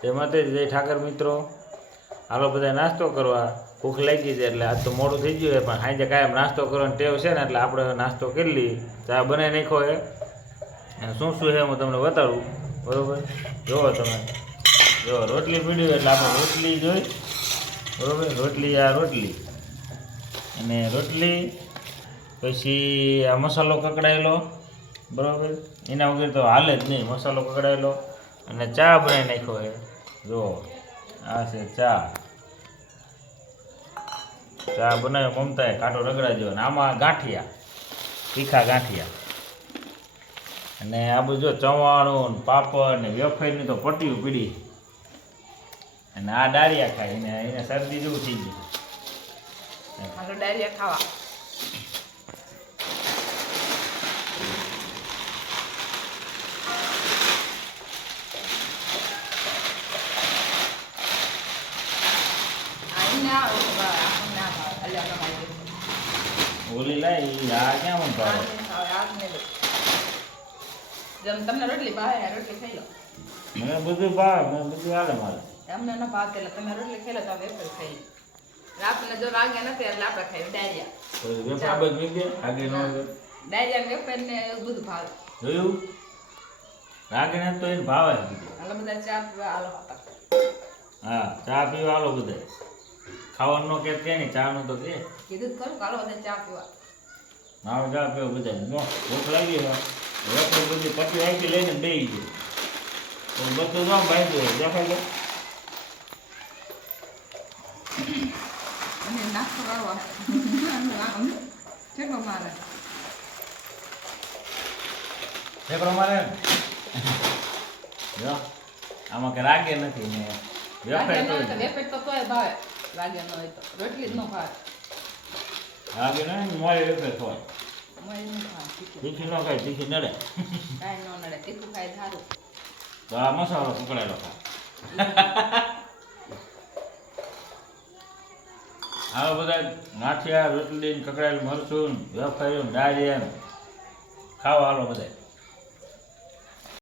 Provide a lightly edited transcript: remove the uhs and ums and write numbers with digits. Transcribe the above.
તેમાં જય ઠાકર મિત્રો, હાલો બધા નાસ્તો કરવા. ભૂખ લાગી છે એટલે આજ તો મોડું થઈ ગયું પણ સાંજે કાયમ નાસ્તો કરવાનો ટેવ છે ને એટલે આપણે નાસ્તો કરી લઈએ. ચા બનાવી નાખ્યો છે અને શું શું છે હું તમને બતાડું. બરાબર, જુઓ તમે, જો રોટલી પીડ્યું એટલે આપણે રોટલી જોઈ. બરાબર, રોટલી આ રોટલી અને રોટલી પછી આ મસાલો કકડાયેલો. બરાબર, એના વગર તો હાલે જ નહીં. મસાલો કકડાયેલો અને ચા બનાવી નાખ્યો છે. જો આ છે ચા. ચા બનાવ્યો મમતાએ, કાંટો રગડાજો. અને આમાં ગાંઠિયા, તીખા ગાંઠિયા. અને આ બધું જો ચવાણું ને પાપડ ને વેફરની તો પટ્ટીઓ પીડી. અને આ ડાળિયા ખાય એને શરદી જેવું થઈ ગયું. હાલો ડાળિયા ખાવા. ઓલી લાઈ આ ક્યાં મન ભાવે? જેમ તમને રોટલી ભાવે રોટલી ખાઈ લો. મને બધું ભાવે, મને બધું હાલે મારે. તમને ન ભાવતે એટલે તમે રોટલી ખાઈ લો તો વેફર ખાઈ લો. રાતને જો વાગ્યા નથી એટલે આપણે ખાઈ ડાયરિયા. વેફર આ બધું મીઠી આગે નો ડાયરિયા વેફર ને એવું બધું ભાવે. જોયું? રાગે ને તો એને ભાવે. હાલો બધા ચા પીવા હાલો. હા, ચા પીવા હાલો બધા. ખાવાનું નો કે નહીં, ચા નું તો કે કીધું ખરું હાલો બધા ચા પીવા. ના ચા પીવા બધા. ભૂખ લાગી હોય વેફર બધી પટ્ટી આપી લઈને બેસી ગયો. બધું ન ભાઈ ગયો દેખાય ગયો. અને નાસ્તો કરવા કેટલો મારે ઠેકડો મારે જો આમાં કે રાગે નથી ને વેફર તો તોય ભાવે. રાગે ન હોય તો રોટલી જ ન ભાવે. રાગે ને મોય વેફર ખવાય. મોય ન ભાવે. તીખી ન ખાય, તીખી નડે. કાંઈ ન નડે, તીખું ખાય સારું. તો આ મસાલો પકડાયેલો ખા. હાલો બધા ગાંઠિયા, રોટલી, કકડાયેલું મરચું, વેફર, ડાળિયા ખાવા હાલો બધા.